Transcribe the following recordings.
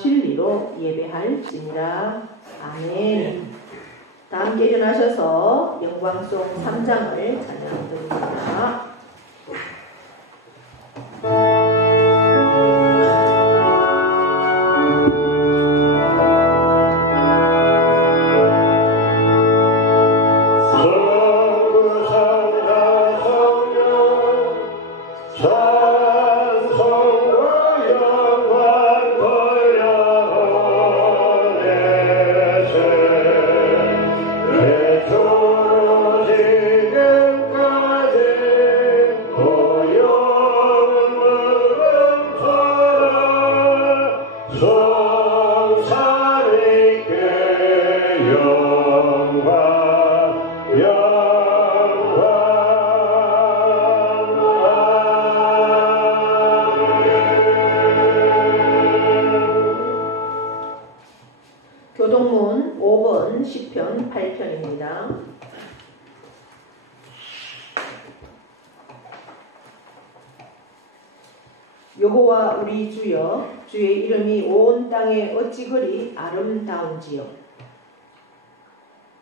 진리로 예배할지니라. 아멘. 다 함께 일어나셔서 영광송 3장을 찬양드립니다. 교동문 5번 시편 8편입니다. 여호와 우리 주여, 주의 이름이 온 땅에 어찌 그리 아름다운지요.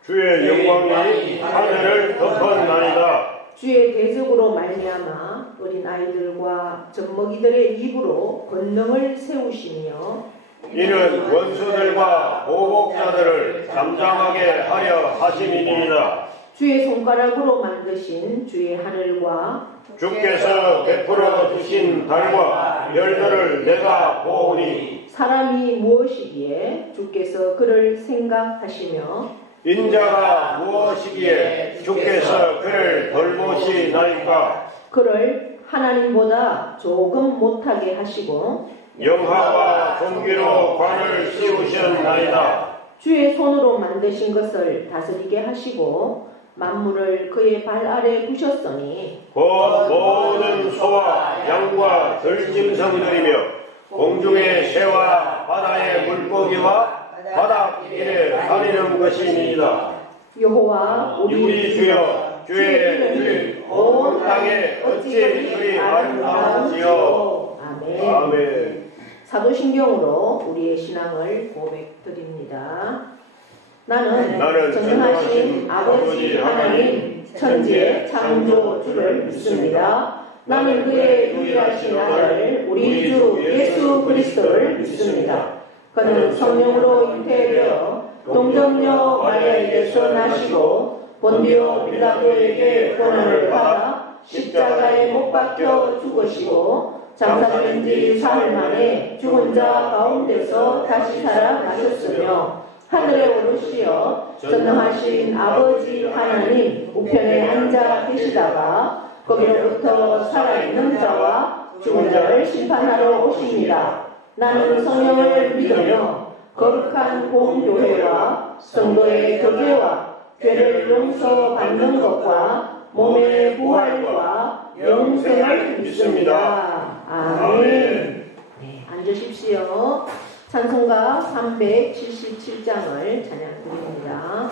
주의 영광이 하늘을 덮었나이다. 주의 대적으로 말미암아 어린 아이들과 젖먹이들의 입으로 권능을 세우시며 이는 원수들과 보복자들을 잠잠하게 하려 하심이니이다. 주의 손가락으로 만드신 주의 하늘과 주께서 베풀어 주신 달과 별들을 내가 보오니 사람이 무엇이기에 주께서 그를 생각하시며 인자가 무엇이기에 주께서 그를 돌보시나이까. 그를 하나님보다 조금 못하게 하시고 영화와 존귀로 관을 씌우셨나이다. 주의 손으로 만드신 것을 다스리게 하시고 만물을 그의 발 아래 두셨으니 곧 모든 소와 양과 들짐승들이며 공중의 새와 바다의 물고기와 바닷길에 다니는 것이니이다. 여호와 우리 주여, 주의 이름이 온 땅에 어찌 그리 아름다운지요. 아멘. 아멘. 사도신경으로 우리의 신앙을 고백드립니다. 나는 전능하신 아버지 하나님 천지의 창조주를 믿습니다. 나는 그의 유일하신 아들 우리 주 예수 그리스도를 믿습니다. 그는 성령으로 잉태되어 동정녀 마리아에게서 나시고 본디오 빌라도에게 고난을 받아 십자가에 못 박혀 죽으시고 장사된 지 사흘 만에 죽은 자 가운데서 다시 살아나셨으며 하늘에 오르시어 전능하신 아버지 하나님 우편에 앉아 계시다가 거기로부터 살아있는 자와 죽은 자를 심판하러 오십니다. 나는 성령을 믿으며 거룩한 공교회와 성도의 교제와 죄를 용서받는 것과 몸의 부활과 영생을 믿습니다. 아멘. 네, 앉으십시오. 찬송가 377장을 찬양드립니다.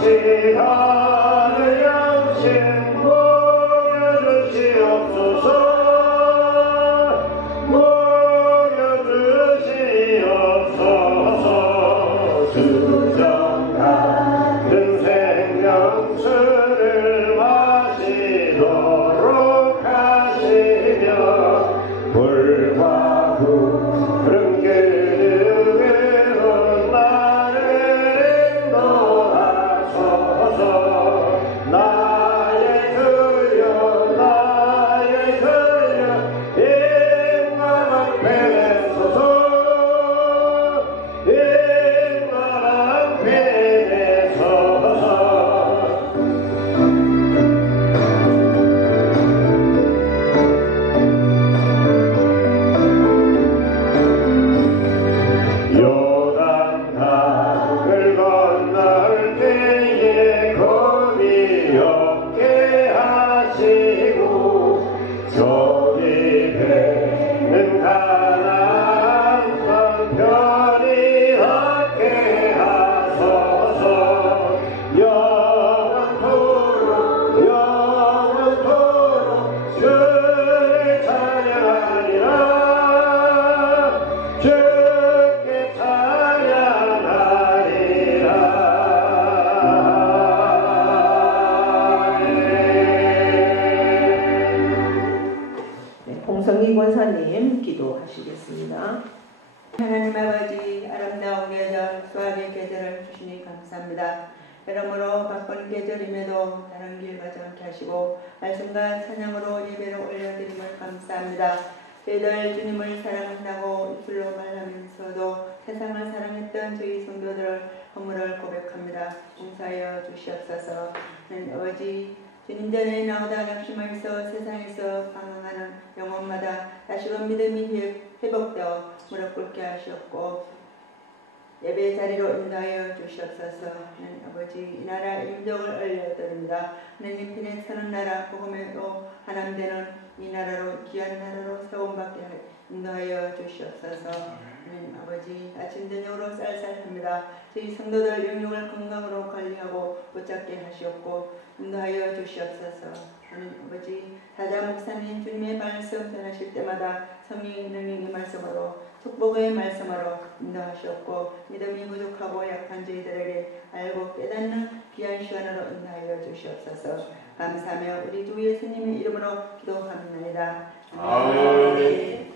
주 여러모로 바쁜 계절임에도 다른 길 가지 않게 하시고 말씀과 찬양으로 예배로 올려드림을 감사합니다. 저희들 주님을 사랑한다고 입술로 말하면서도 세상을 사랑했던 저희 성도들을 허물을 고백합니다. 용서하여 주시옵소서. 아버지, 주님 전에 나오다 낙심하여서 세상에서 방황하는 영혼마다 다시금 믿음이 회복되어 무릎 꿇게 하시옵고 예배 자리로 인도하여 주시옵소서. 아버지, 이 나라 임종을 올려드립니다. 하나님 편에 서는 나라 복음에도 하나님 되는 이 나라로 귀한 나라로 세움받게 인도하여 주시옵소서. 아버지, 아침 저녁으로 쌀쌀합니다. 저희 성도들 영육을 건강으로 관리하고 붙잡게 하시옵고 인도하여 주시옵소서. 아버지, 사자 목사님 주님의 말씀 전하실 때마다 성령 능력의 말씀으로 축복의 말씀으로 인도하시옵고 믿음이 부족하고 약한 저희들에게 알고 깨닫는 귀한 시간으로 인도하여 주시옵소서. 감사하며 우리 주 예수님의 이름으로 기도합니다. 아멘.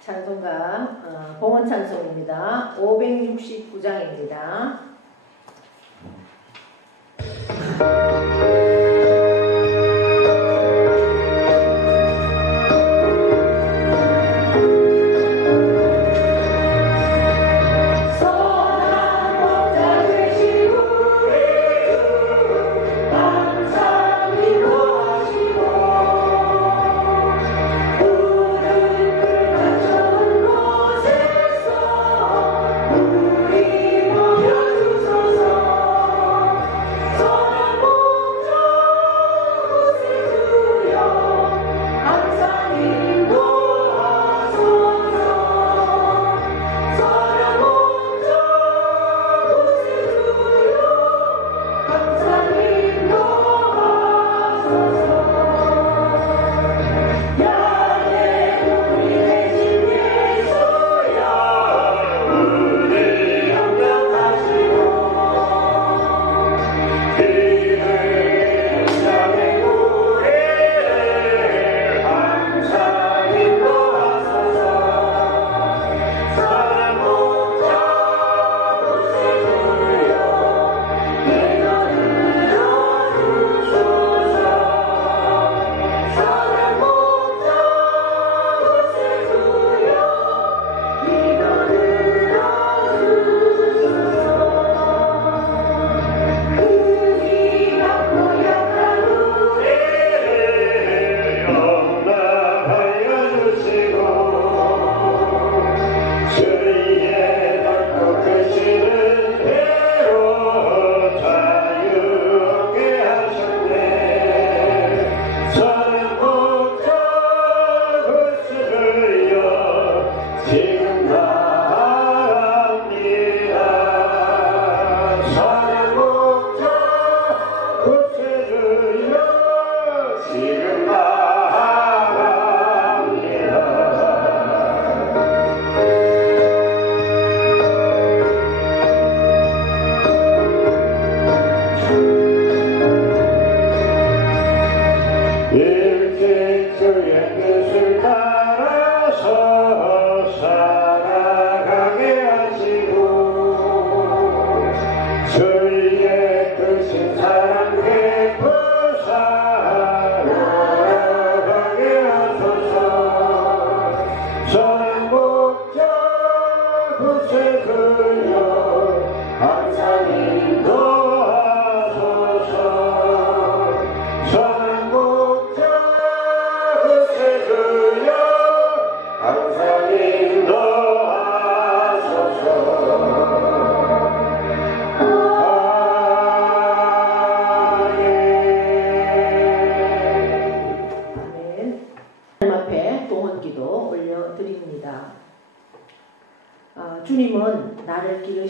찬송가 봉헌 찬송입니다. 569장입니다. 우리 모여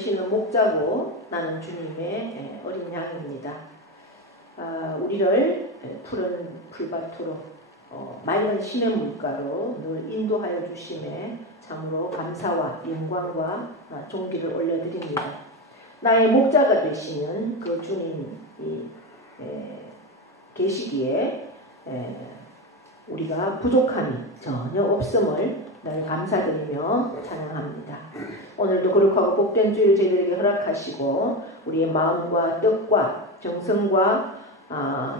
되시는 목자고 나는 주님의 어린 양입니다. 우리를 푸른 풀밭으로 맑은 신의 물가로 늘 인도하여 주심에 참으로 감사와 영광과 존귀를 올려드립니다. 나의 목자가 되시는 그 주님이 계시기에 우리가 부족함이 전혀 없음을 늘 감사드리며 찬양합니다. 오늘도 거룩하고 복된 주일 저희들에게 허락하시고 우리의 마음과 뜻과 정성과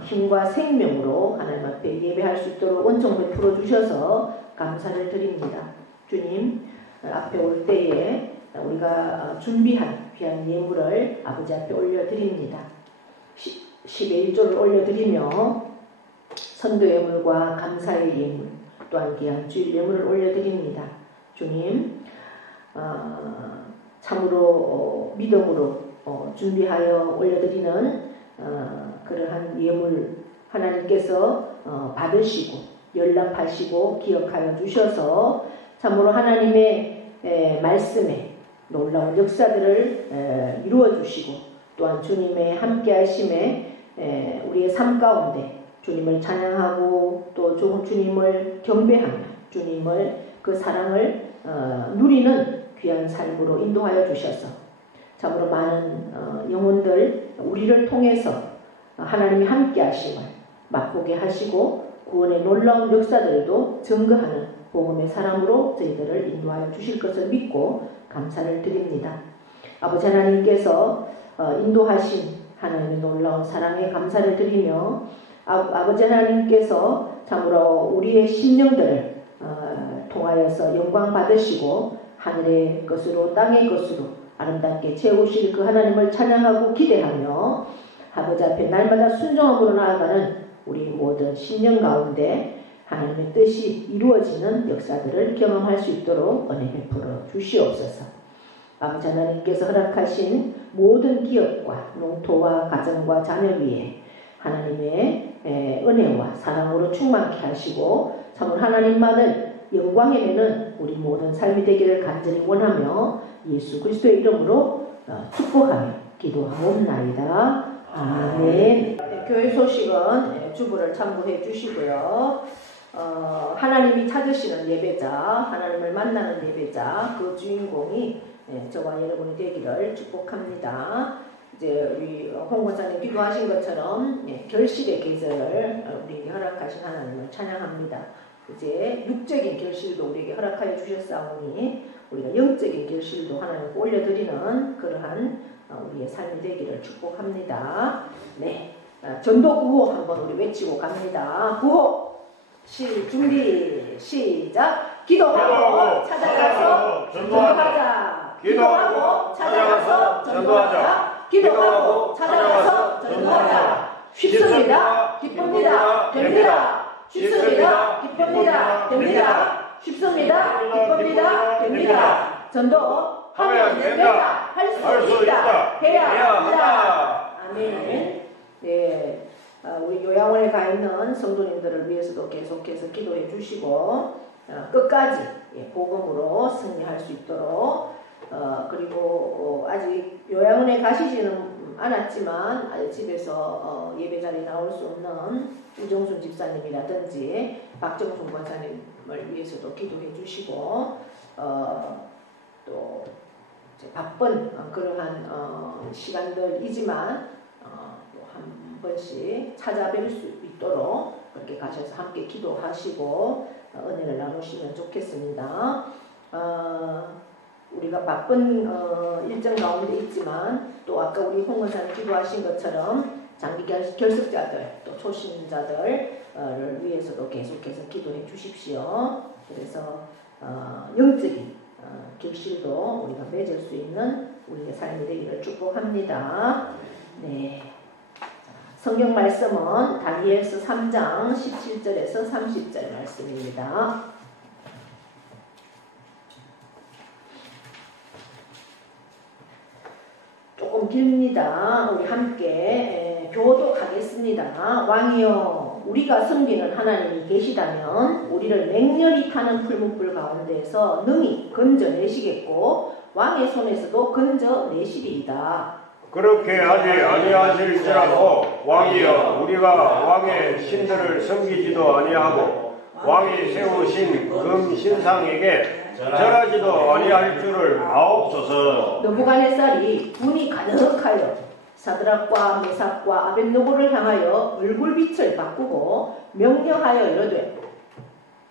힘과 생명으로 하나님 앞에 예배할 수 있도록 은총 베풀어 주셔서 감사를 드립니다. 주님 앞에 올 때에 우리가 준비한 귀한 예물을 아버지 앞에 올려드립니다. 10의 1조를 올려드리며 선교 예물과 감사의 예물 또한 귀한 주일 예물을 올려드립니다. 주님 참으로 믿음으로 준비하여 올려드리는 그러한 예물 하나님께서 받으시고 연락하시고 기억하여 주셔서 참으로 하나님의 말씀에 놀라운 역사들을 이루어 주시고 또한 주님의 함께 하심에 우리의 삶 가운데 주님을 찬양하고 또 주님을 경배하며 주님을 그 사랑을 누리는 귀한 삶으로 인도하여 주셔서 참으로 많은 영혼들 우리를 통해서 하나님이 함께 하심을 맛보게 하시고 구원의 놀라운 역사들도 증거하는 복음의 사람으로 저희들을 인도하여 주실 것을 믿고 감사를 드립니다. 아버지 하나님께서 인도하신 하나님의 놀라운 사랑에 감사를 드리며 아버지 하나님께서 참으로 우리의 심령들을 통하여서 영광 받으시고 하늘의 것으로 땅의 것으로 아름답게 채우실 그 하나님을 찬양하고 기대하며 아버지 앞에 날마다 순종함으로 나아가는 우리 모든 심령 가운데 하나님의 뜻이 이루어지는 역사들을 경험할 수 있도록 은혜 베풀어 주시옵소서. 아버지 하나님께서 허락하신 모든 기업과 농토와 가정과 자녀 위에 하나님의 은혜와 사랑으로 충만케 하시고 참으로 하나님만을 영광에 내는 우리 모든 삶이 되기를 간절히 원하며 예수 그리스도의 이름으로 축복하며 기도하옵나이다. 아멘. 교회 소식은 주보를 참고해 주시고요. 하나님이 찾으시는 예배자, 하나님을 만나는 예배자, 그 주인공이 저와 여러분이 되기를 축복합니다. 이제 우리 홍 권사님 기도하신 것처럼 결실의 계절을 우리에게 허락하신 하나님을 찬양합니다. 이제 육적인 결실도 우리에게 허락하여 주셨사오니 우리가 영적인 결실도 하나님께 올려드리는 그러한 우리의 삶이 되기를 축복합니다. 네, 전도 구호 한번 우리 외치고 갑니다. 구호 준비 시작. 기도하고 찾아가서 전도하자. 기도하고 찾아가서 전도하자. 기도하고 찾아가서 전도하자. 쉽습니다. 기쁩니다. 됩니다. 쉽습니다. 기쁩니다. 됩니다. 쉽습니다. 기쁩니다. 됩니다. 전도 하면 된다. 할 수 있다. 해야 한다. 아멘. 네, 우리 요양원에 가 있는 성도님들을 위해서도 계속해서 기도해 주시고 끝까지 복음으로 승리할 수 있도록 그리고 아직 요양원에 가시지는 않았지만 집에서 예배 자리에 나올 수 없는 우정순 집사님이라든지 박정순 권사님을 위해서도 기도해 주시고 또 바쁜 그러한 시간들이지만 또 한 번씩 찾아뵐 수 있도록 그렇게 가셔서 함께 기도하시고 은혜를 나누시면 좋겠습니다. 우리가 바쁜 일정 가운데 있지만 또 아까 우리 홍 권사님 기도하신 것처럼 장기 결석자들 또 초신자들을 위해서도 계속해서 기도해 주십시오. 그래서 영적인 결실도 우리가 맺을 수 있는 우리의 삶이 되기를 축복합니다. 네. 성경 말씀은 다니엘서 3장 17절에서 30절 말씀입니다. 조금 깁니다. 우리 함께 교독하겠습니다. 왕이여 우리가 섬기는 하나님이 계시다면 우리를 맹렬히 타는 풀무불 가운데에서 능히 건져내시겠고 왕의 손에서도 건져내시리이다. 그렇게 하지 아니하실지라도 왕이여 우리가 왕의 신들을 섬기지도 아니하고 왕이 세우신 금 신상에게 절하지도 아니할 줄을 아옵소서. 느부갓네살이 분이 가득하여 사드락과 메삭과 아벳느고를 향하여 얼굴빛을 바꾸고 명령하여 이르되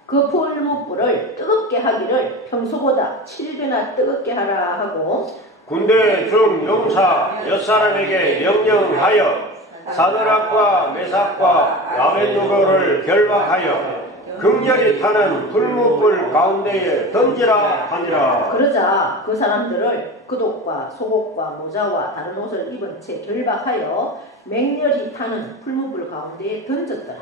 그 풀무불을 뜨겁게 하기를 평소보다 7배나 뜨겁게 하라 하고 군대 중 용사 6사람에게 명령하여 사드락과 메삭과 아벳느고를 결박하여 극렬히 타는 풀무불 가운데에 던지라 하니라. 그러자 그 사람들을 겉옷과 속옷과 모자와 다른 옷을 입은 채 결박하여 맹렬히 타는 풀무불 가운데에 던졌더라.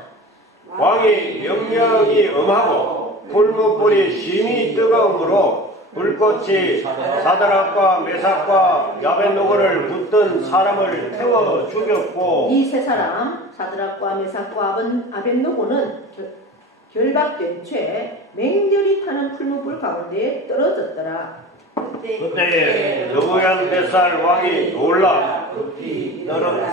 왕이 명령이 엄하고 풀무불이 심히 뜨거움으로 불꽃이 사드락과 메삭과 아벳느고를 붙든 사람을 태워 죽였고 이 세 사람 사드락과 메삭과 아벳느고는 결박된 채 맹렬히 타는 풀무불 가운데에 떨어졌더라. 그때에 느부갓네살 왕이 놀라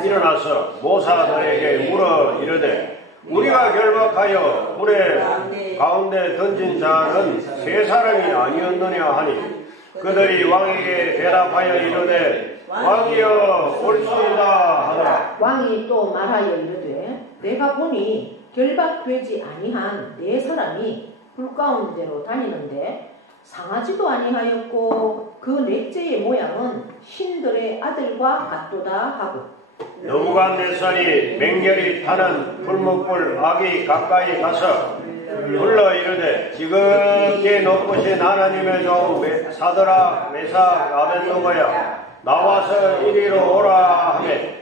일어나서 모사들에게 물어 이르되 우리가 결박하여 불의 가운데 던진 자는 세 사람이 아니었느냐 하니 그들이 왕에게 대답하여 이르되 왕이여 옳소이다 하더라. 왕이 또 말하여 이르되 내가 보니 결박되지 아니한 네 사람이 불 가운데로 다니는데 상하지도 아니하였고 그 넷째의 모양은 신들의 아들과 같도다 하고 느부갓네살이 맹렬히 타는 풀무불 악이 가까이 가서 불러 이르되 지극히 높으신 하나님의 종 사드락 메삭 아벳느고야 나와서 이리로 오라 하매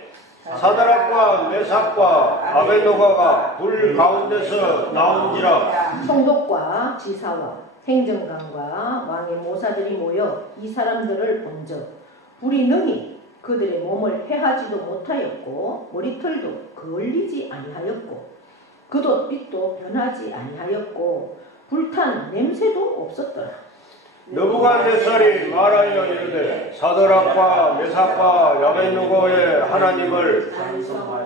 사드락과 메삭과 아벳느고가 불 가운데서 나온지라. 총독과 지사와 행정관과 왕의 모사들이 모여 이 사람들을 본즉 불이 능히 그들의 몸을 해하지도 못하였고 머리털도 그을리지 아니하였고 겉옷빛도 변하지 아니하였고 불탄 냄새도 없었더라. 느부갓네살이 말하여 이르되 사드락과 메삭과 아벳느고의 하나님을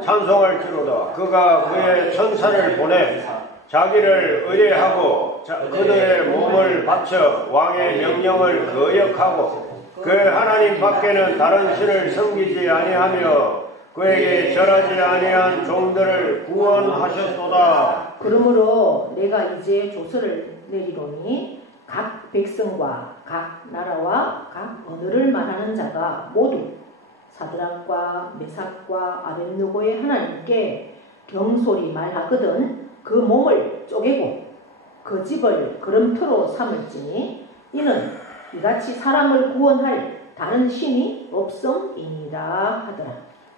찬송할지로다. 그가 그의 천사를 보내 자기를 의뢰하고 그들의 몸을 바쳐 왕의 명령을 거역하고 그 하나님 밖에는 다른 신을 섬기지 아니하며 그에게 절하지 아니한 종들을 구원하셨도다. 그러므로 내가 이제 조서를 내리노니 각 백성과 각 나라와 각 언어를 말하는 자가 모두 사드락과 메삭과 아벳느고의 하나님께 경솔히 말하거든 그 몸을 쪼개고 그 집을 걸음터로 삼을지니 이는 이같이 사람을 구원할 다른 신이 없음이니라 하더라.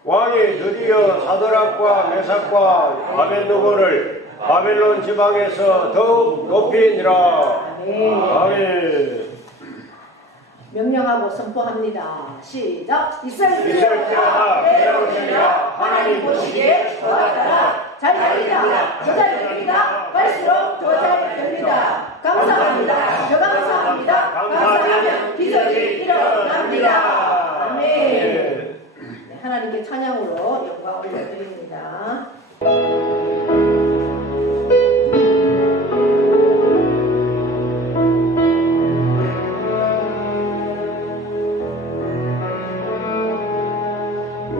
왕이 드디어 사드락과 메삭과 아벳느고를 바벨론 지방에서 더욱 높이니라. 아멘. 명령하고 선포합니다. 시작. 이스라엘아 배우시리라. 하나님 보시기에 좋았다. 잘 됩니다. 더 잘 됩니다. 갈수록 더 잘 됩니다. 감사합니다. 더 감사합니다. 감사하면 기적이 일어납니다. 아멘. 네, 하나님께 찬양으로 영광 올려드립니다.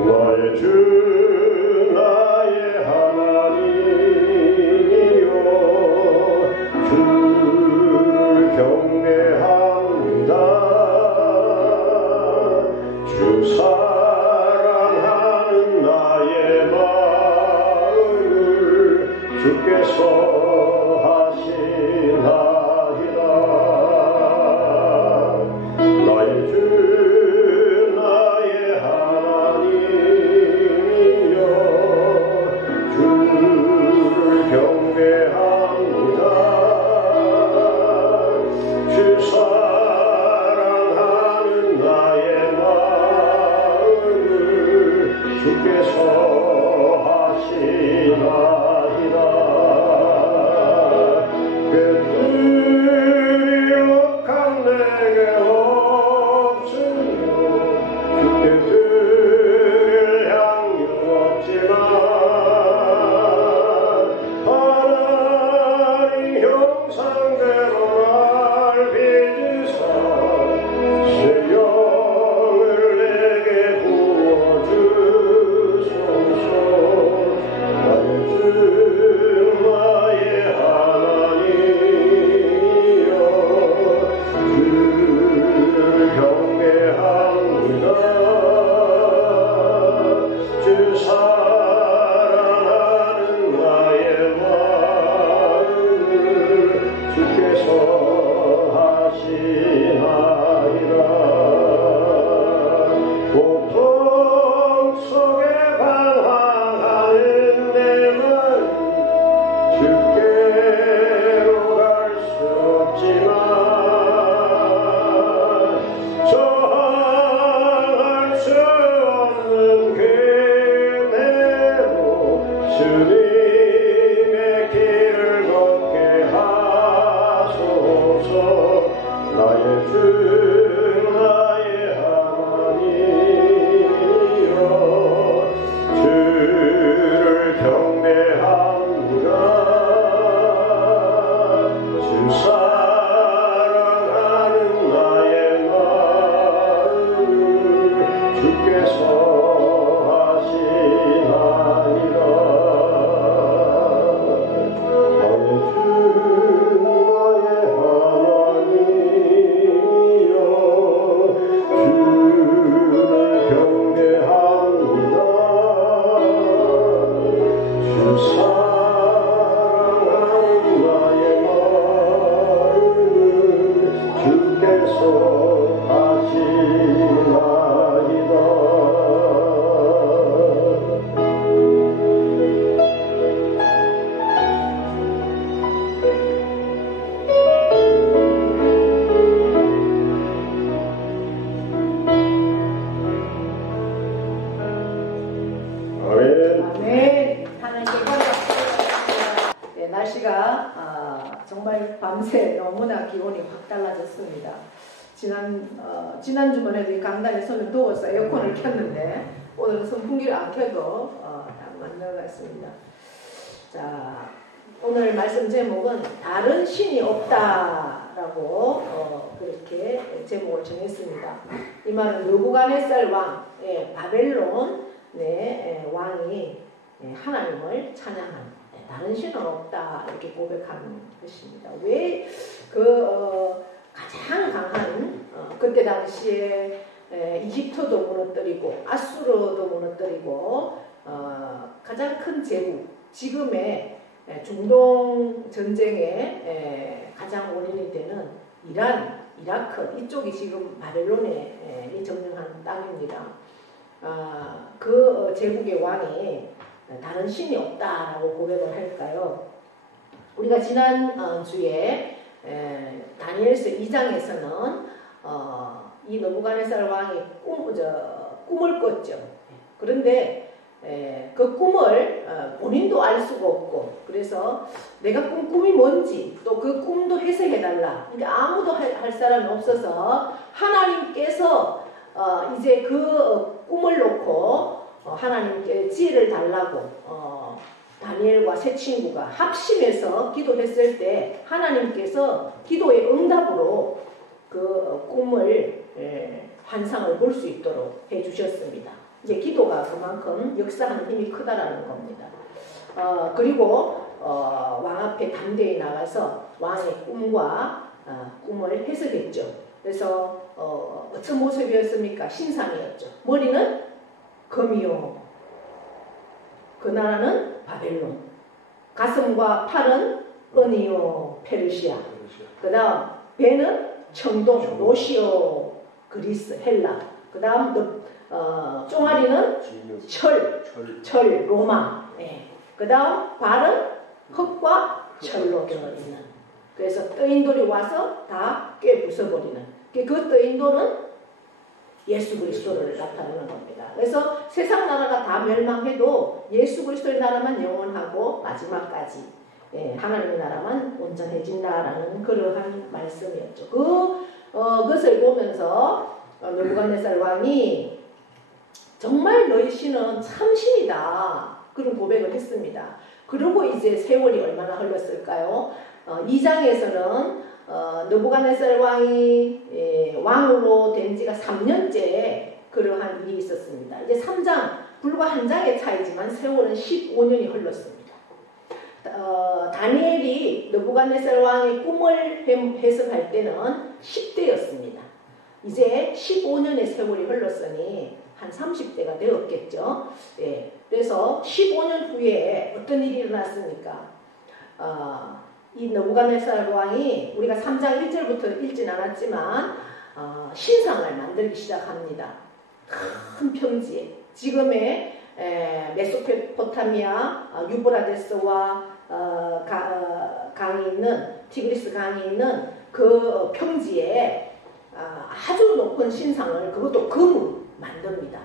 나의 주 나의 하나님이여 주를 경배합니다. 주 사랑하는 나의 마음을 주께서 하시나이다. 나의 주 나의 하나님이여 주를 경배합니다. 주 사랑하는 나의 마음을 정말 밤새 너무나 기온이 확 달라졌습니다. 지난 주말에도 이 강단에 서면 더워서 에어컨을 켰는데 오늘은 선풍기를 안 켜도 딱 맞는 것 같습니다. 자, 오늘 말씀 제목은 다른 신이 없다라고 그렇게 제목을 정했습니다. 이 말은 느부갓네살 왕, 바벨론의 왕이 하나님을 찬양한 다른 신은 없다 이렇게 고백하는 것입니다. 왜 가장 강한 그때 당시에 이집트도 무너뜨리고 아수르도 무너뜨리고 가장 큰 제국 지금의 중동 전쟁의 가장 원인이 되는 이란, 이라크 이쪽이 지금 바벨론에 점령한 땅입니다. 그 제국의 왕이 다른 신이 없다라고 고백을 할까요? 우리가 지난 주에 다니엘서 2장에서는 이 느부갓네살 왕이 꿈을 꿨죠. 그런데 그 꿈을 본인도 알 수가 없고 그래서 내가 꾼 꿈이 뭔지 또 그 꿈도 해석해달라. 그러니까 아무도 할 사람이 없어서 하나님께서 이제 그 꿈을 놓고 하나님께 지혜를 달라고 다니엘과 세 친구가 합심해서 기도했을 때 하나님께서 기도의 응답으로 그 꿈을 환상을 볼 수 있도록 해주셨습니다. 이제 기도가 그만큼 역사하는 힘이 크다라는 겁니다. 그리고 왕 앞에 담대히 나가서 왕의 꿈을 해석했죠. 그래서 어떤 모습이었습니까? 신상이었죠. 머리는 금이요. 그 나라는 바벨론. 가슴과 팔은 은이요. 페르시아. 그 다음 배는 청동, 로시오, 그리스, 헬라. 그 다음 종아리는 철, 로마. 그 다음 발은 흙과 철로 되어 있는. 그래서 떠인돌이 와서 다 깨부숴버리는. 그 떠인돌은 예수 그리스도를 나타내는 겁니다. 그래서 세상 나라가 다 멸망해도 예수 그리스도의 나라만 영원하고 마지막까지 하나님의 나라만 온전해진다라는 그러한 말씀이었죠. 그것을 보면서 느부갓네살 왕이 정말 너희 신은 참 신이다 그런 고백을 했습니다. 그리고 이제 세월이 얼마나 흘렀을까요? 2장에서는 느부갓네살 왕이 왕으로 된 지가 3년째 그러한 일이 있었습니다. 이제 3장 불과 한 장의 차이지만 세월은 15년이 흘렀습니다. 다니엘이 느부갓네살 왕의 꿈을 해석할 때는 10대였습니다. 이제 15년의 세월이 흘렀으니 한 30대가 되었겠죠. 그래서 15년 후에 어떤 일이 일어났습니까? 이 느부갓네살 왕이 우리가 3장 1절부터 읽진 않았지만 신상을 만들기 시작합니다. 큰 평지에 지금의 메소포타미아 유브라데스와 강이 있는 티그리스 강이 있는 그 평지에 아주 높은 신상을 그것도 금으로 만듭니다.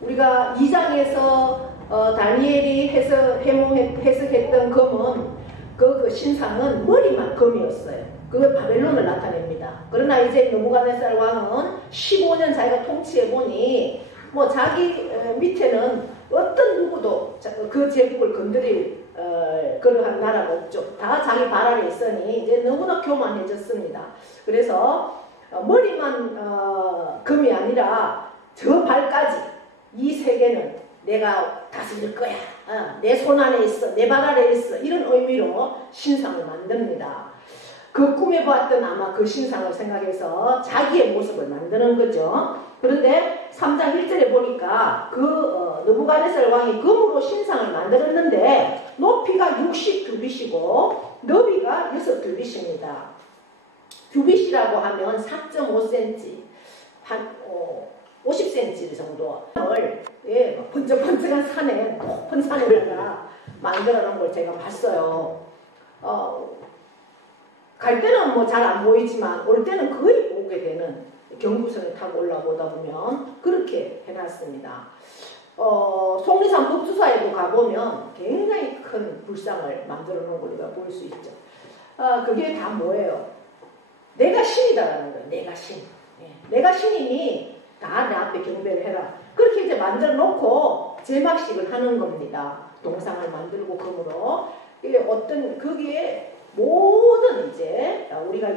우리가 2장에서 다니엘이 해석했던 금은 그 신상은 머리만 금이었어요. 그게 바벨론을 나타냅니다. 그러나 이제 느부갓네살 왕은 15년 자기가 통치해보니 뭐 자기 밑에는 어떤 누구도 그 제국을 건드릴 그러한 나라가 없죠. 다 자기 발 아래 있으니 이제 너무나 교만해졌습니다. 그래서 머리만 금이 아니라 저 발까지 이 세계는 내가 다스릴 거야. 내 손 안에 있어. 내 발 아래 있어. 이런 의미로 신상을 만듭니다. 그 꿈에 보았던 아마 그 신상을 생각해서 자기의 모습을 만드는 거죠. 그런데 3장 1절에 보니까 그 느부갓네살 왕이 금으로 신상을 만들었는데 높이가 60규빗이고 너비가 6규빗입니다. 규빗이라고 하면 4.5cm, 한 50cm 정도를 번쩍번쩍한 산에, 높은 산에다가 만들어 놓은 걸 제가 봤어요. 갈 때는 뭐 잘 안 보이지만 올 때는 거의 보게 되는, 경부선을 타고 올라오다 보면 그렇게 해놨습니다. 속리산 법주사에도 가보면 굉장히 큰 불상을 만들어 놓은 걸 우리가 볼 수 있죠. 그게 다 뭐예요? 내가 신이다라는 거예요. 내가 신. 내가 신이니 다 내 앞에 경배를 해라. 그렇게 이제 만들어 놓고 제막식을 하는 겁니다. 동상을 만들고 금으로. 이게 어떤, 거기에 모든 이제 우리가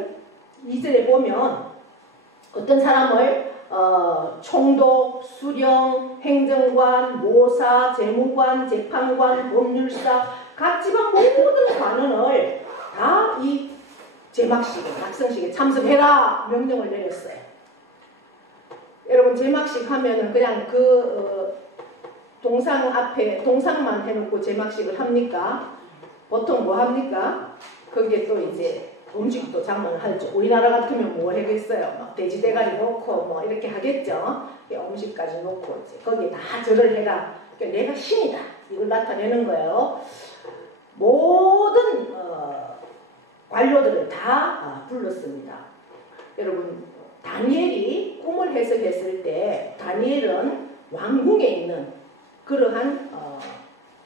2절에 보면 어떤 사람을 총독, 수령, 행정관, 모사, 재무관, 재판관, 법률사, 각 지방 모든 관원을 다 이 제막식에, 낙성식에 참석해라 명령을 내렸어요. 여러분, 제막식 하면은 그냥 그 동상 앞에 동상만 해놓고 제막식을 합니까? 보통 뭐 합니까? 거기에 또 이제 음식도 장만을 하죠. 우리나라 같으면 뭐 하겠어요? 막 돼지 대가리 놓고 뭐 이렇게 하겠죠. 음식까지 놓고 이제 거기에 다 절을 해라. 그러니까 내가 신이다. 이걸 나타내는 거예요. 모든 관료들을 다 불렀습니다. 여러분, 다니엘이 꿈을 해석했을 때 다니엘은 왕궁에 있는 그러한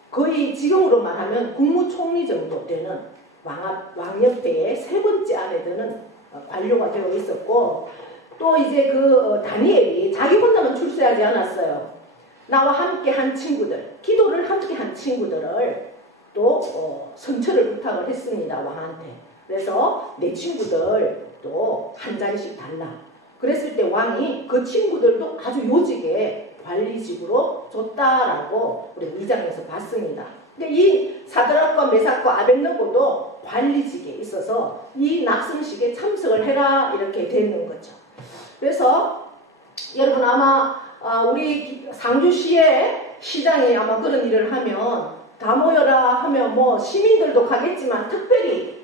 거의 지금으로 말하면 국무총리 정도 되는 왕 옆에 세 번째 안에 드는 관료가 되어 있었고, 또 이제 그 다니엘이 자기 혼자만 출세하지 않았어요. 나와 함께 한 친구들, 기도를 함께 한 친구들을 또 선처를 부탁을 했습니다. 왕한테. 그래서 내 친구들 또 한 자리씩 달라. 그랬을 때 왕이 그 친구들도 아주 요직에 관리직으로 줬다라고 우리 2장에서 봤습니다. 근데 이 사드락과 메삭과 아벳느고도 관리직에 있어서 이 낙성식에 참석을 해라 이렇게 되는 거죠. 그래서 여러분, 아마 우리 상주시의 시장에 아마 그런 일을 하면 다 모여라 하면 뭐 시민들도 가겠지만 특별히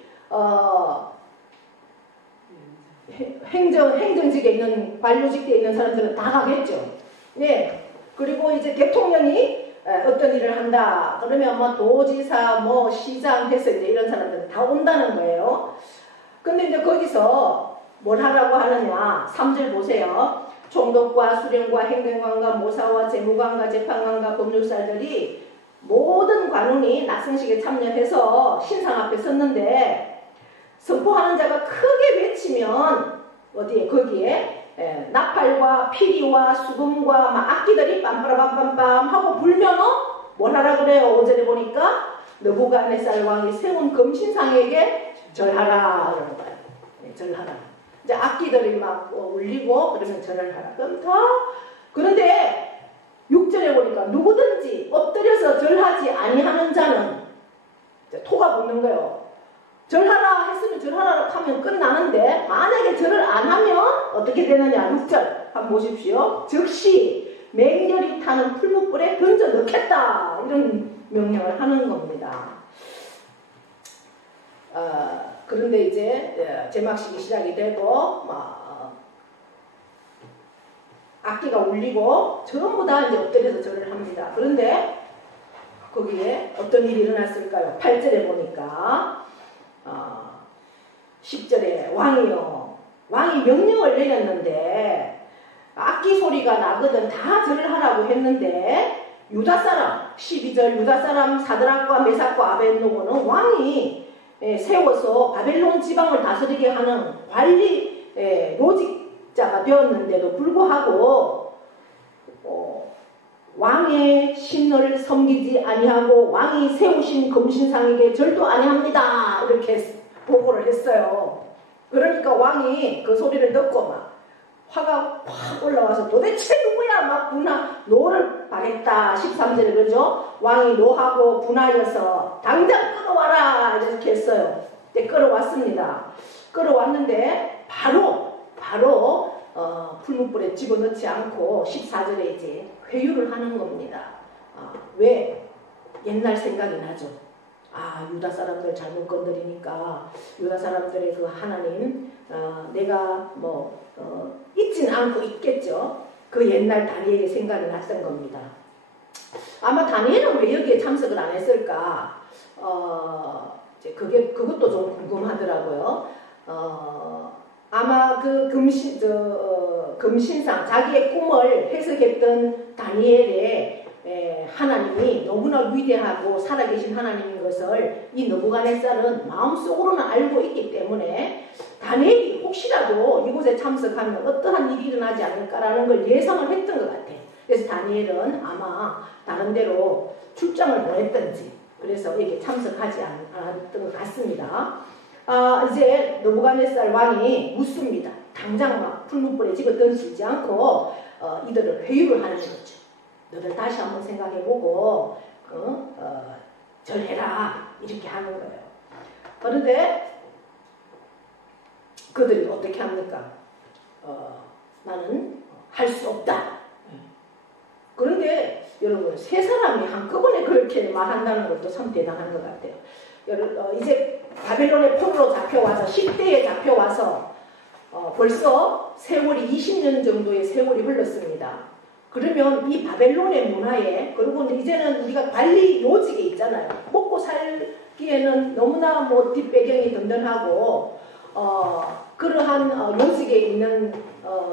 행정직에 있는, 관료직에 있는 사람들은 다 가겠죠. 네. 그리고 이제 대통령이 어떤 일을 한다 그러면 뭐 도지사, 뭐 시장 해서 이제 이런 사람들은 다 온다는 거예요. 근데 이제 거기서 뭘 하라고 하느냐. 3절 보세요. 총독과 수령과 행정관과 모사와 재무관과 재판관과 법률사들이 모든 관원이 낙성식에 참여해서 신상 앞에 섰는데, 선포하는 자가 크게 외치면 어디에, 거기에 나팔과 피리와 수금과 막 악기들이 빰빠라빰빰빰 하고 불면은 뭘 하라 그래요? 5절에 보니까 느부갓네살 왕이 세운 금신상에게 절하라 그러는 거예요. 네, 절하라. 이제 악기들이 막 울리고 그러면 절을 하라. 그럼 그런데 6절에 보니까 누구든지 엎드려서 절하지 아니하는 자는 토가 붙는 거예요. 절하라 했으면 절하라 하면 끝나는데, 만약에 절을 안 하면 어떻게 되느냐. 6절 한번 보십시오. 즉시 맹렬히 타는 풀무불에 던져 넣겠다, 이런 명령을 하는 겁니다. 그런데 이제 제막식이 시작이 되고 악기가 울리고 전부 다 이제 엎드려서 절을 합니다. 그런데 거기에 어떤 일이 일어났을까요? 8절에 보니까 10절에 왕이 명령을 내렸는데 악기 소리가 나거든 다 절을 하라고 했는데, 유다사람 12절 유다사람 사드락과 메삭과 아벳느고는 왕이 세워서 바벨론 지방을 다스리게 하는 관리 로직자가 되었는데도 불구하고 왕의 신을 섬기지 아니하고 왕이 세우신 금신상에게 절도 아니합니다, 이렇게 보고를 했어요. 그러니까 왕이 그 소리를 듣고 막 화가 확 올라와서 도대체 누구야 막 노를 바랬다. 13절에 그러죠. 왕이 노하고 분하여서 당장 끌어와라 이렇게 했어요. 네, 끌어왔습니다. 끌어왔는데 바로 풀무불에 집어넣지 않고 14절에 이제 회유를 하는 겁니다. 왜? 옛날 생각이 나죠. 유다 사람들 잘못 건드리니까 유다 사람들의 그 하나님 내가 잊진 않고 있겠죠. 그 옛날 다니엘의 생각이 났던 겁니다. 아마 다니엘은 왜 여기에 참석을 안 했을까? 그것도 좀 궁금하더라고요. 아마 그 금신상 자기의 꿈을 해석했던 다니엘의 하나님이 너무나 위대하고 살아계신 하나님인 것을 이 느부갓네살은 마음속으로는 알고 있기 때문에 다니엘이 혹시라도 이곳에 참석하면 어떠한 일이 일어나지 않을까라는 걸 예상을 했던 것 같아요. 그래서 다니엘은 아마 다른 데로 출장을 보냈던지 그래서 이렇게 참석하지 않았던 것 같습니다. 이제 느부갓네살 왕이 묻습니다. 당장 막 풀무불에 집어 던지지 않고 이들을 회유를 하는 거죠. 너들 다시 한번 생각해보고 절해라 이렇게 하는 거예요. 그런데 그들이 어떻게 합니까? 나는 할 수 없다. 그런데 여러분 세 사람이 한꺼번에 그렇게 말한다는 것도 참 대단한 것 같아요. 이제 바벨론의 포로로 잡혀와서 10대에 잡혀와서 벌써 세월이 20년 정도의 세월이 흘렀습니다. 그러면 이 바벨론의 문화에 그리고 이제는 우리가 관리 요직에 있잖아요. 먹고 살기에는 너무나 뒷배경이 든든하고 그러한 요직에 있는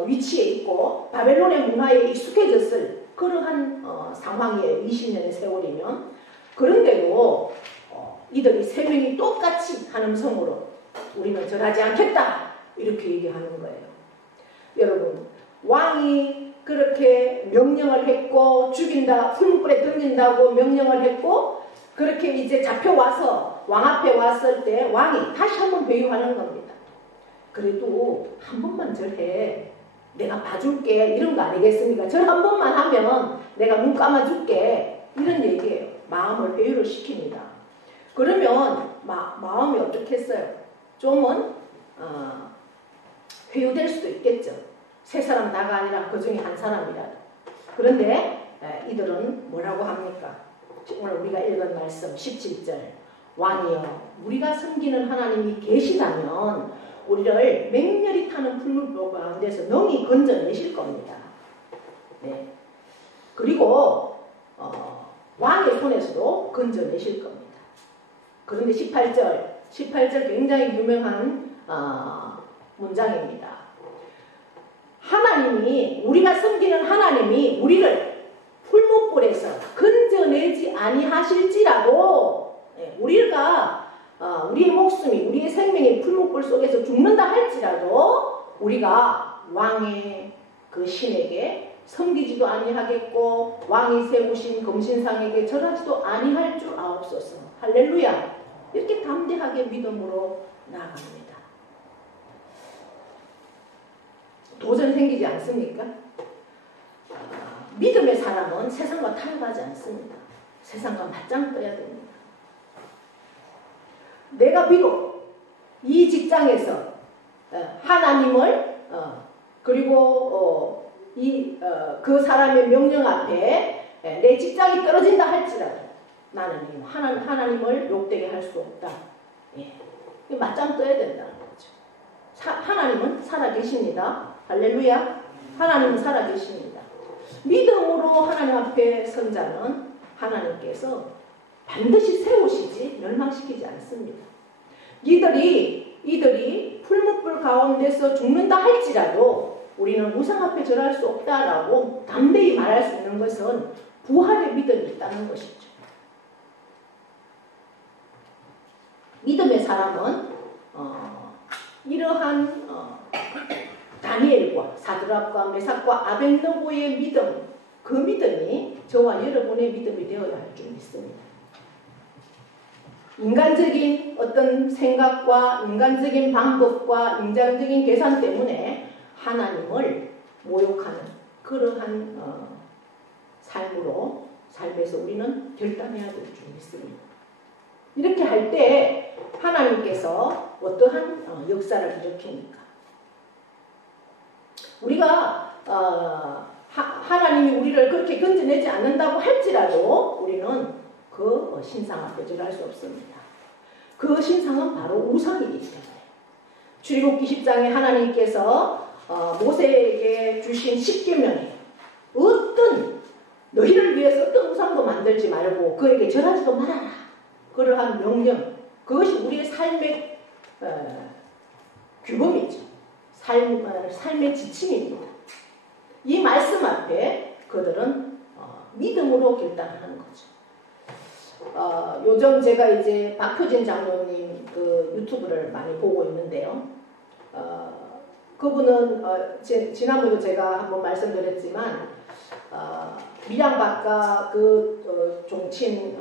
위치에 있고 바벨론의 문화에 익숙해졌을 그러한 상황이에요. 20년의 세월이면. 그런데도 이들이 세 명이 똑같이 한 음성으로 우리는 절하지 않겠다 이렇게 얘기하는 거예요. 여러분 왕이 그렇게 명령을 했고 죽인다 풀무불에 던진다고 명령을 했고 그렇게 이제 잡혀와서 왕 앞에 왔을 때 왕이 다시 한번 회유하는 겁니다. 그래도 한 번만 절해 내가 봐줄게 이런 거 아니겠습니까? 절 한 번만 하면 내가 눈 감아줄게 이런 얘기예요. 마음을 회유를 시킵니다. 그러면 마음이 어떻겠어요? 좀은 회유될 수도 있겠죠. 세 사람 다가 아니라 그 중에 한 사람이라도. 그런데 이들은 뭐라고 합니까? 오늘 우리가 읽은 말씀 17절 왕이여 우리가 섬기는 하나님이 계시다면 우리를 맹렬히 타는 풀무불 가운데서 능히 건져내실 겁니다. 네. 그리고 왕의 손에서도 건져내실 겁니다. 그런데 18절 굉장히 유명한 문장입니다. 하나님이 우리가 섬기는 하나님이 우리를 풀무불에서 건져내지 아니하실지라도 우리가 우리의 목숨이 우리의 생명이 풀무불 속에서 죽는다 할지라도 우리가 왕의 그 신에게 섬기지도 아니하겠고 왕이 세우신 금신상에게 절하지도 아니할 줄 아옵소서. 할렐루야. 이렇게 담대하게 믿음으로 나아갑니다. 도전 생기지 않습니까? 믿음의 사람은 세상과 타협하지 않습니다. 세상과 맞짱 떠야 됩니다. 내가 비록 이 직장에서 하나님을 그리고 그 사람의 명령 앞에 내 직장이 떨어진다 할지라도 나는 하나님을 욕되게 할 수 없다. 맞짱 떠야 된다는 거죠. 하나님은 살아계십니다. 할렐루야. 하나님은 살아계십니다. 믿음으로 하나님 앞에 선 자는 하나님께서 반드시 세우시지 멸망시키지 않습니다. 이들이 풀무불 가운데서 죽는다 할지라도 우리는 우상 앞에 절할 수 없다라고 담대히 말할 수 있는 것은 부활의 믿음이 있다는 것이죠. 믿음의 사람은 이러한 다니엘과 사드락과 메삭과 아벳느고의 믿음, 그 믿음이 저와 여러분의 믿음이 되어야 할 줄 믿습니다. 인간적인 어떤 생각과 인간적인 방법과 인간적인 계산 때문에 하나님을 모욕하는 그러한 삶에서 우리는 결단해야 될 줄 믿습니다. 이렇게 할 때 하나님께서 어떠한 역사를 일으킵니까? 우리가 하나님이 우리를 그렇게 건져내지 않는다고 할지라도 우리는 그 신상 앞에 절할 수 없습니다. 그 신상은 바로 우상이기 때문에 출애굽기 10장에 하나님께서 모세에게 주신 10계명에 어떤 너희를 위해서 어떤 우상도 만들지 말고 그에게 절하지도 말아라. 그러한 명령, 그것이 우리의 삶의 규범이죠. 삶의 지침입니다. 이 말씀 앞에 그들은 믿음으로 결단하는 거죠. 요즘 제가 이제 박효진 장로님 그 유튜브를 많이 보고 있는데요. 그분은 지난번에도 제가 한번 말씀드렸지만 밀양박가 그 종친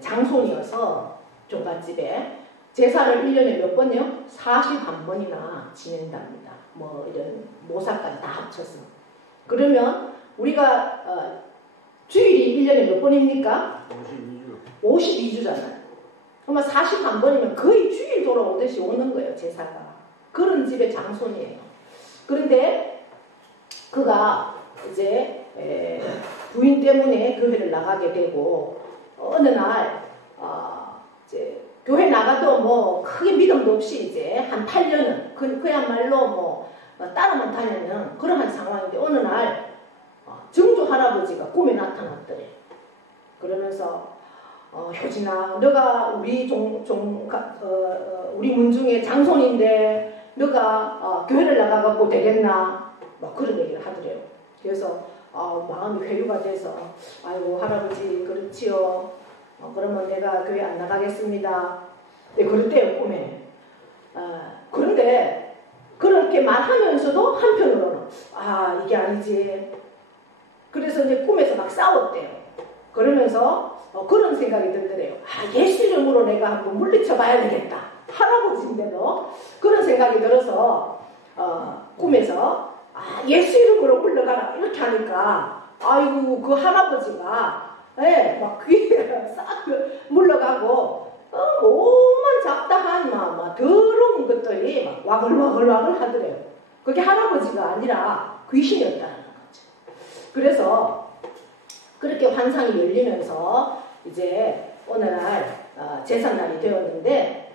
장손이어서 종갓집에 제사를 1년에 몇 번이요? 41번이나 지낸답니다. 뭐 이런 모사까지 다 합쳐서. 그러면 우리가 주일이 1년에 몇 번입니까? 52주잖아요. 그러면 41번이면 거의 주일 돌아오듯이 오는 거예요, 제사가. 그런 집의 장손이에요. 그런데 그가 이제 부인 때문에 교회를 나가게 되고 어느 날 이제 교회 나가도 뭐 크게 믿음도 없이 이제 한 8년은 그야말로 뭐 따라만 다니는 그러한 상황인데 어느 날 정조 할아버지가 꿈에 나타났더래. 그러면서 효진아, 너가 우리 우리 문중의 장손인데 너가 교회를 나가갖고 되겠나? 막 그런 얘기를 하더래요. 그래서 마음이 회유가 돼서 아이고 할아버지 그렇지요. 그러면 내가 교회 안 나가겠습니다. 네, 그랬대요 꿈에. 그런데 그렇게 말하면서도 한편으로는 이게 아니지. 그래서 이제 꿈에서 막 싸웠대요. 그러면서 그런 생각이 들더래요. 예수 이름으로 내가 한번 물리쳐 봐야 되겠다. 할아버지인데도 그런 생각이 들어서 꿈에서 예수 이름으로 물러가라 이렇게 하니까 아이고 그 할아버지가 막 귀에 싹 물러가고 오만 잡다한 막 더러운 것들이 막 와글와글 하더래요. 그게 할아버지가 아니라 귀신이었다는 거죠. 그래서 그렇게 환상이 열리면서 이제 어느 날 제삿날이 되었는데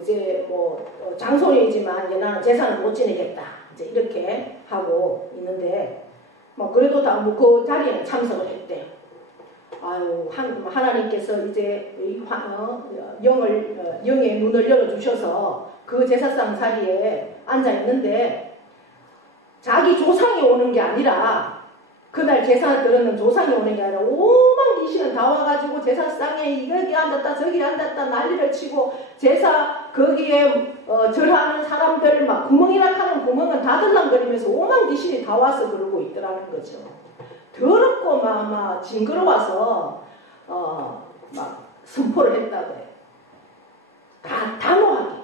이제 뭐 장손이지만 얘는 제사는 못 지내겠다. 이제 이렇게 하고 있는데 뭐 그래도 다 뭐 그 자리에 참석을 했대요. 하나님께서 이제 영의 눈을 열어주셔서 그 제사상 자리에 앉아 있는데 자기 조상이 오는 게 아니라 그날 제사 들었는 조상이 오는 게 아니라 오만 귀신은 다 와가지고 제사상에 여기 앉았다 저기 앉았다 난리를 치고 제사 거기에 절하는 사람들 막 구멍이라 하는 구멍은 다 들랑거리면서 오만 귀신이 다 와서 그러고 있더라는 거죠. 더럽고 막 징그러워서 막 선포를 했다고 해요. 다 단호하게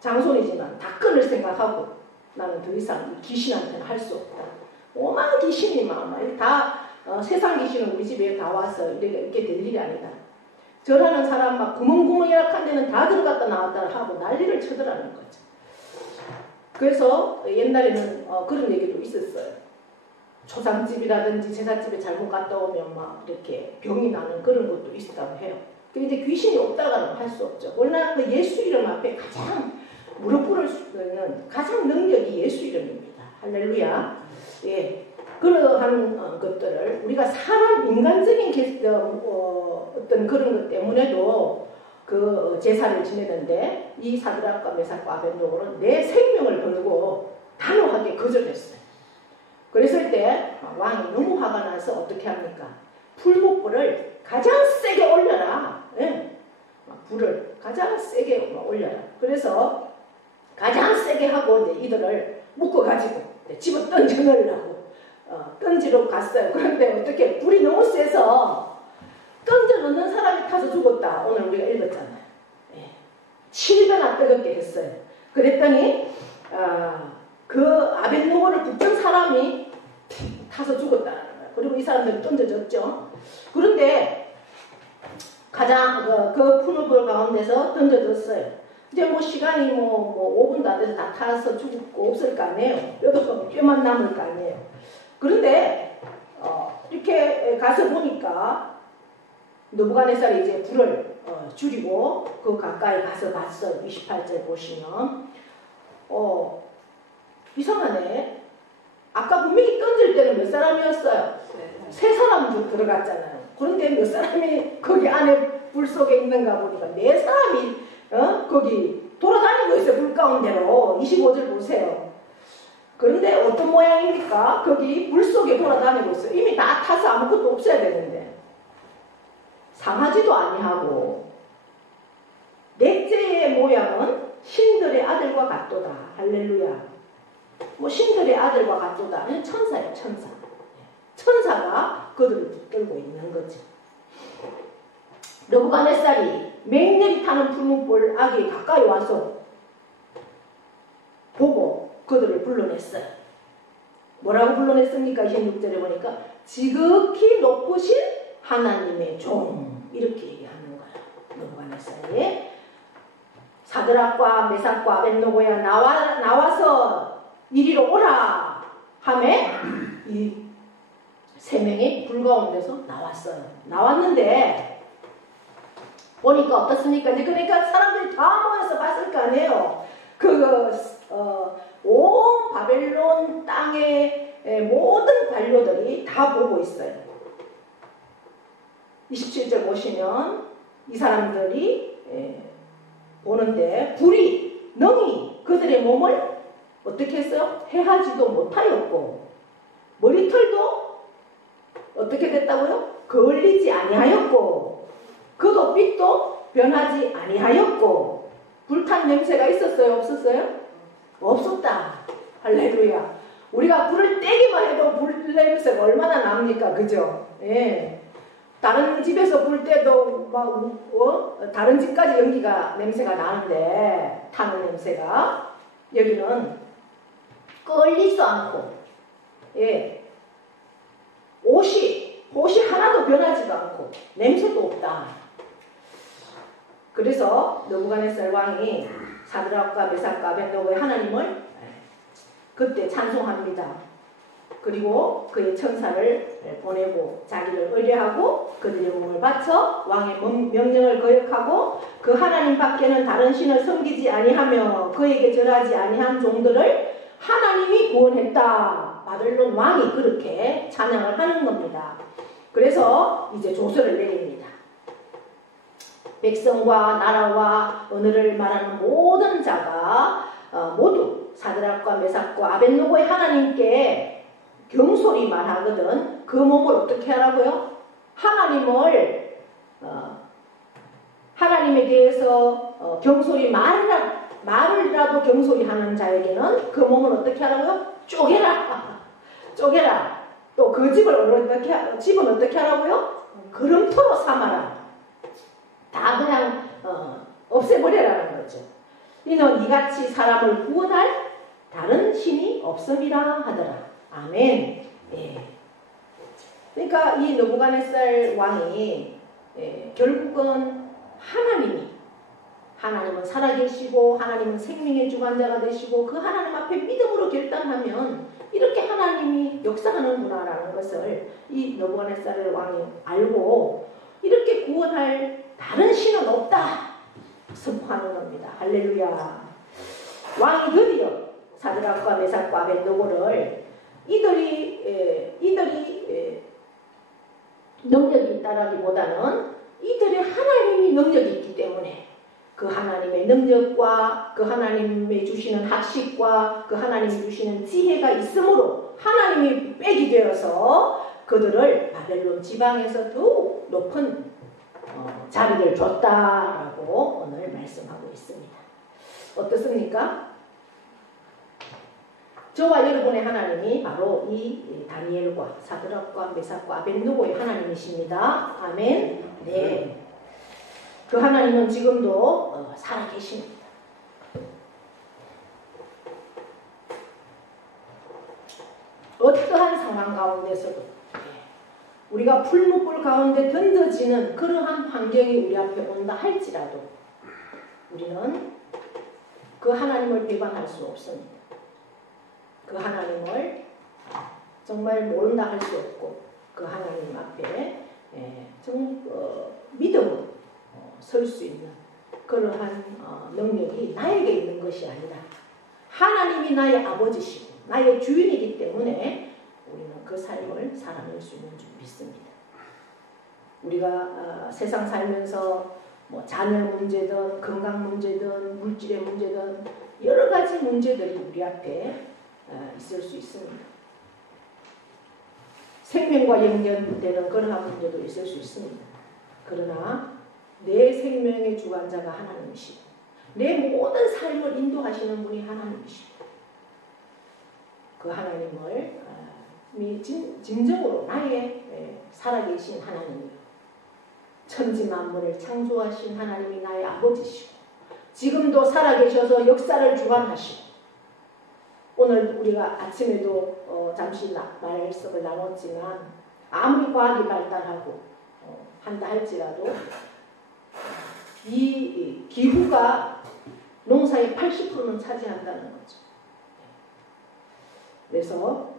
장손이지만 다 끊을 생각하고 나는 더 이상 귀신한테는 할 수 없다. 오만 귀신이 막 다 세상 귀신은 우리 집에 다 와서 이렇게 될 일이 아니다. 절하는 사람 막 구멍구멍이라 한 데는 다 들어갔다 나왔다 하고 난리를 쳐더라는 거죠. 그래서 옛날에는 그런 얘기도 있었어요. 초상집이라든지 제사집에 잘못 갔다 오면 막 이렇게 병이 나는 그런 것도 있었다고 해요. 근데 이제 귀신이 없다가는 할 수 없죠. 워낙 그 예수 이름 앞에 가장 무릎 꿇을 수 있는 가장 능력이 예수 이름입니다. 할렐루야. 예. 그러한 것들을 우리가 인간적인 어떤 그런 것 때문에도 그 제사를 지내는데 이 사드락과 메삭과 아벳노고는 내 생명을 걸고 단호하게 거절했어요. 그랬을 때 왕이 너무 화가 나서 어떻게 합니까? 풀무불을 가장 세게 올려라. 예? 불을 가장 세게 올려라. 그래서 가장 세게 하고 이제 이들을 묶어가지고 집어 던져 넣으려고 던지러 갔어요. 그런데 어떻게 불이 너무 세서 던져 넣는 사람이 타서 죽었다. 오늘 우리가 읽었잖아요. 7배나 뜨겁게 했어요. 그랬더니 그 아벳노고를 붙든 사람이 타서 죽었다는 거예요. 그리고 이 사람들이 던져졌죠. 그런데 가장 그 풀무불 가운데서 던져졌어요. 이제 뭐 시간이 뭐 5분도 안 돼서 다 타서 죽고 없을 거 아니에요. 뼈만 남을 거 아니에요. 그런데 이렇게 가서 보니까 느부갓네살이 이제 불을 줄이고 그 가까이 가서 봤어요. 28절 보시면 이상하네. 아까 분명히 던질 때는 몇 사람이었어요? 세 사람 들어갔잖아요. 그런데 몇 사람이 거기 안에 불 속에 있는가 보니까 네 사람이 거기 돌아다니고 있어요. 불 가운데로. 25절 보세요. 그런데 어떤 모양입니까? 거기 불 속에 돌아다니고 있어요. 이미 다 타서 아무것도 없어야 되는데 상하지도 아니하고 넷째의 모양은 신들의 아들과 같도다. 할렐루야. 뭐 신들의 아들과 같도다. 천사예요. 천사. 천사가 그들을 붙들고 있는 거지. 느부갓네살이 맹렬히 타는 풀무불 악이 가까이 와서 보고 그들을 불러냈어요. 뭐라고 불러냈습니까? 26절에 보니까 지극히 높으신 하나님의 종, 이렇게 얘기하는 거예요. 느부갓네살이 사드락과 메삭과 아벳노고야 나와서 이리로 오라 하매 이 세 명이 불 가운데서 나왔어요. 나왔는데 보니까 어떻습니까? 그러니까 사람들이 다 모여서 봤을 거 아니에요. 온 바벨론 땅의 모든 관료들이 다 보고 있어요. 27절 보시면 이 사람들이 보는데 불이 능히 그들의 몸을 어떻게 했어요? 해하지도 못하였고 머리털도 어떻게 됐다고요? 그을리지 아니하였고 그도 빛도 변하지 아니하였고 불탄 냄새가 있었어요? 없었어요? 없었다. 할렐루야. 우리가 불을 떼기만 해도 불 냄새가 얼마나 납니까? 그죠? 예. 다른 집에서 불 때도 막 다른 집까지 연기가 냄새가 나는데 타는 냄새가 여기는 끌리지도 않고 옷이 하나도 변하지도 않고 냄새도 없다. 그래서 느부갓네살 왕이 사드락과 메삭과 아벳노고의 하나님을 그때 찬송합니다. 그리고 그의 천사를 보내고 자기를 의뢰하고 그들의 몸을 바쳐 왕의 명령을 거역하고 그 하나님 밖에는 다른 신을 섬기지 아니하며 그에게 절하지 아니한 종들을 하나님이 구원했다. 바벨론 왕이 그렇게 찬양을 하는 겁니다. 그래서 이제 조서를 내립니다. 백성과 나라와 언어를 말하는 모든 자가 모두 사드락과 메삭과 아벳노고의 하나님께 경솔히 말하거든 그 몸을 어떻게 하라고요? 하나님에 대해서 경솔히 말을라도 경솔히 하는 자에게는 그 몸을 어떻게 하라고요? 쪼개라. 또 그 집은 어떻게 하라고요? 그름토로 삼아라. 다 그냥 없애버리라는 거죠. 이는 이같이 사람을 구원할 다른 신이 없음이라 하더라. 아멘. 예. 그러니까 이 느부갓네살 왕이 결국은 하나님은 살아계시고 하나님은 생명의 주관자가 되시고 그 하나님 앞에 믿음으로 결단하면 이렇게 하나님이 역사하는구나라는 것을 이 느부갓네살 왕이 알고 이렇게 구원할 다른 신은 없다 선포하는 겁니다. 할렐루야. 왕이 드디어 사드락과 메삭과 아벳노고를 이들이 능력이 있다라기보다는 이들의 하나님이 능력이 있기 때문에 그 하나님의 능력과 그 하나님이 주시는 학식과 그 하나님이 주시는 지혜가 있으므로 하나님이 백이 되어서 그들을 바벨론 지방에서 더욱 높은 자리를 줬다라고 오늘 말씀하고 있습니다. 어떻습니까? 저와 여러분의 하나님이 바로 이 다니엘과 사드락과 메삭과 아벳노고의 하나님이십니다. 아멘. 네. 그 하나님은 지금도 살아계십니다. 상황 가운데서도 우리가 풀무불 가운데 던져지는 그러한 환경이 우리 앞에 온다 할지라도 우리는 그 하나님을 배반할 수 없습니다. 그 하나님을 정말 모른다 할 수 없고 그 하나님 앞에 믿음으로 설 수 있는 그러한 능력이 나에게 있는 것이 아니라 하나님이 나의 아버지시고 나의 주인이기 때문에 우리는 그 삶을 살아낼 수 있는 줄 믿습니다. 우리가 세상 살면서 뭐 자녀 문제든 건강 문제든 물질의 문제든 여러 가지 문제들이 우리 앞에 있을 수 있습니다. 생명과 연결되는 그러한 문제도 있을 수 있습니다. 그러나 내 생명의 주관자가 하나님이시고 내 모든 삶을 인도하시는 분이 하나님이시고 그 하나님을 진정으로 나의 살아계신 하나님이요 천지 만물을 창조하신 하나님이 나의 아버지시고 지금도 살아계셔서 역사를 주관하시고 오늘 우리가 아침에도 잠시 말씀을 나눴지만 아무리 과학이 발달하고 한다 할지라도 이 기후가 농사의 80%는 차지한다는 거죠. 그래서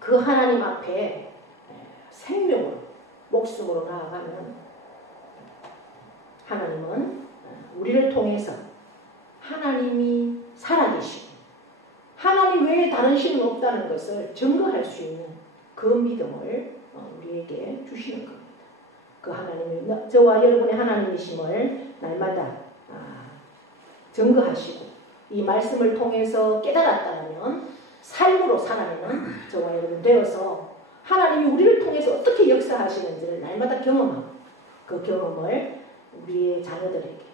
그 하나님 앞에 생명으로 목숨으로 나아가면 하나님은 우리를 통해서 하나님이 살아계시고 하나님 외에 다른 신은 없다는 것을 증거할 수 있는 그 믿음을 우리에게 주시는 겁니다. 그 하나님이 저와 여러분의 하나님이심을 날마다 증거하시고 이 말씀을 통해서 깨달았다면 삶으로 살아내는 저와 여러분 되어서 하나님이 우리를 통해서 어떻게 역사하시는지를 날마다 경험하고 그 경험을 우리의 자녀들에게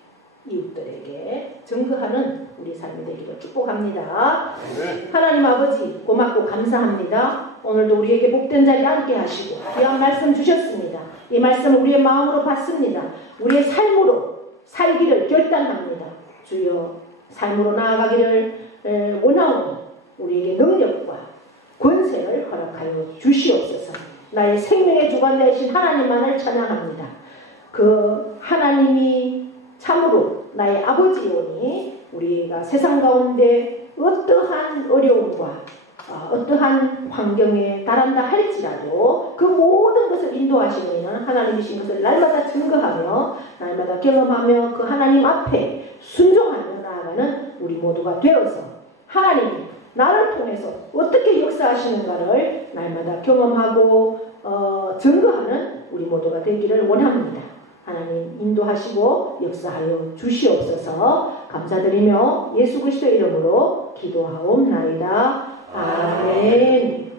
이웃들에게 증거하는 우리 삶이 되기를 축복합니다. 네. 하나님 아버지 고맙고 감사합니다. 오늘도 우리에게 복된 자리 함께 하시고 귀한 말씀 주셨습니다. 이 말씀을 우리의 마음으로 받습니다. 우리의 삶으로 살기를 결단합니다. 주여 삶으로 나아가기를 원하오니 우리에게 능력과 권세를 허락하여 주시옵소서. 나의 생명의 주관자이신 하나님만을 찬양합니다. 그 하나님이 참으로 나의 아버지오니 우리가 세상 가운데 어떠한 어려움과 어떠한 환경에 달한다 할지라도 그 모든 것을 인도하시는 하나님이신 것을 날마다 증거하며 날마다 경험하며 그 하나님 앞에 순종하며 나아가는 우리 모두가 되어서 하나님이 나를 통해서 어떻게 역사하시는가를 날마다 경험하고 증거하는 우리 모두가 되기를 원합니다. 하나님 인도하시고 역사하여 주시옵소서. 감사드리며 예수 그리스도의 이름으로 기도하옵나이다. 아멘.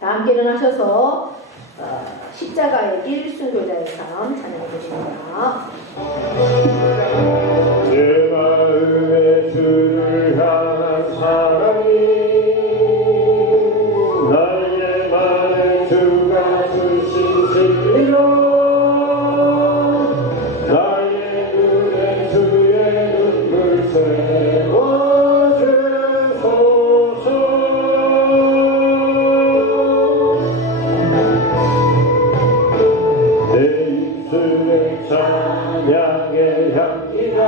다 함께 일어나셔서 십자가의 길 순교자의 삶 찬양해 주십니다. 내 마음에 주를 향한 사랑이 나의 말에 주가 주신 진리로 나의 눈에 주의 눈물 세워주소서. 내 입술에 찬양의 향기가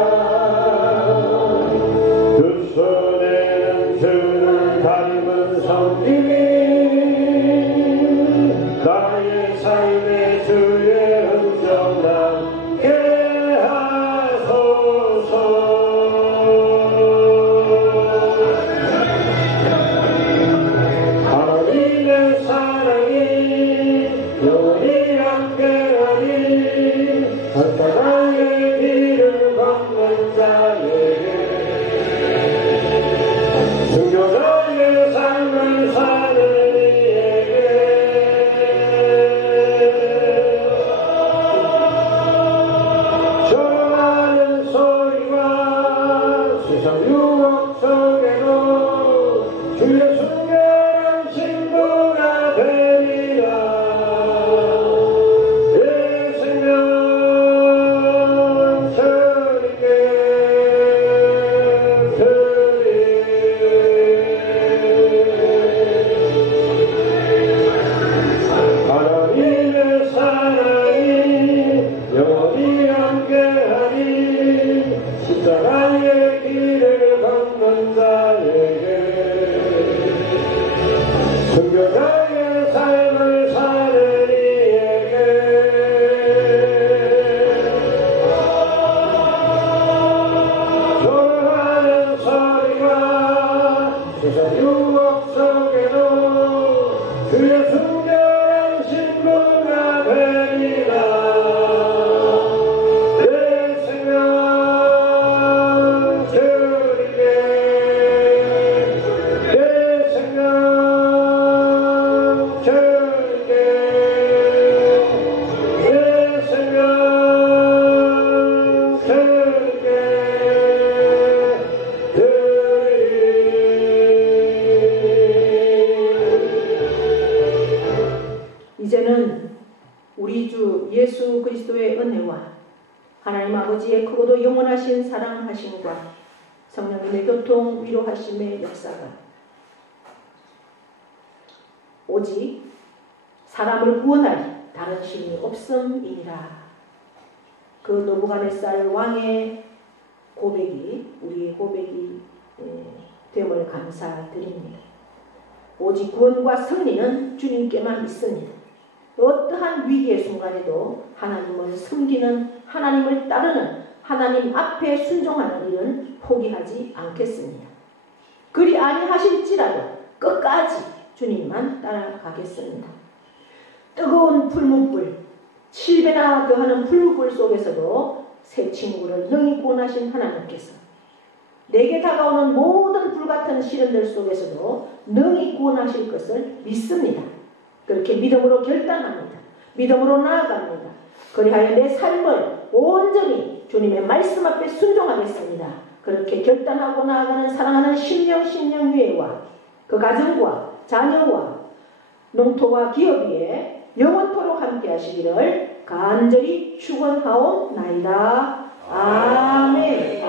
순결한 신부가 되리라. 내 생명 주님께 내 생명 주님께 내 생명 주님께 이제는 우리 주 예수 그리스도의 은혜와 하나님 아버지의 크고도 영원하신 사랑하심과 성령님의 교통 위로하심의 역사가 오직 사람을 구원할 다른 신이 없음이니라. 그 느부갓네살 왕의 고백이 우리의 고백이 됨을 감사드립니다. 오직 구원과 승리는 주님께만 있습니다. 어떠한 위기의 순간에도 하나님을 섬기는, 하나님을 따르는, 하나님 앞에 순종하는 일은 포기하지 않겠습니다. 그리 아니하실지라도 끝까지 주님만 따라가겠습니다. 뜨거운 풀무불, 7배나 더하는 풀무불 속에서도 새 친구를 능히 구원하신 하나님께서 내게 다가오는 모든 불같은 시련들 속에서도 능히 구원하실 것을 믿습니다. 그렇게 믿음으로 결단합니다. 믿음으로 나아갑니다. 그리하여 내 삶을 온전히 주님의 말씀 앞에 순종하겠습니다. 그렇게 결단하고 나아가는 사랑하는 신령유예와 그 가정과 자녀와 농토와 기업 위에 영원토록 함께 하시기를 간절히 축원하옵나이다. 아멘.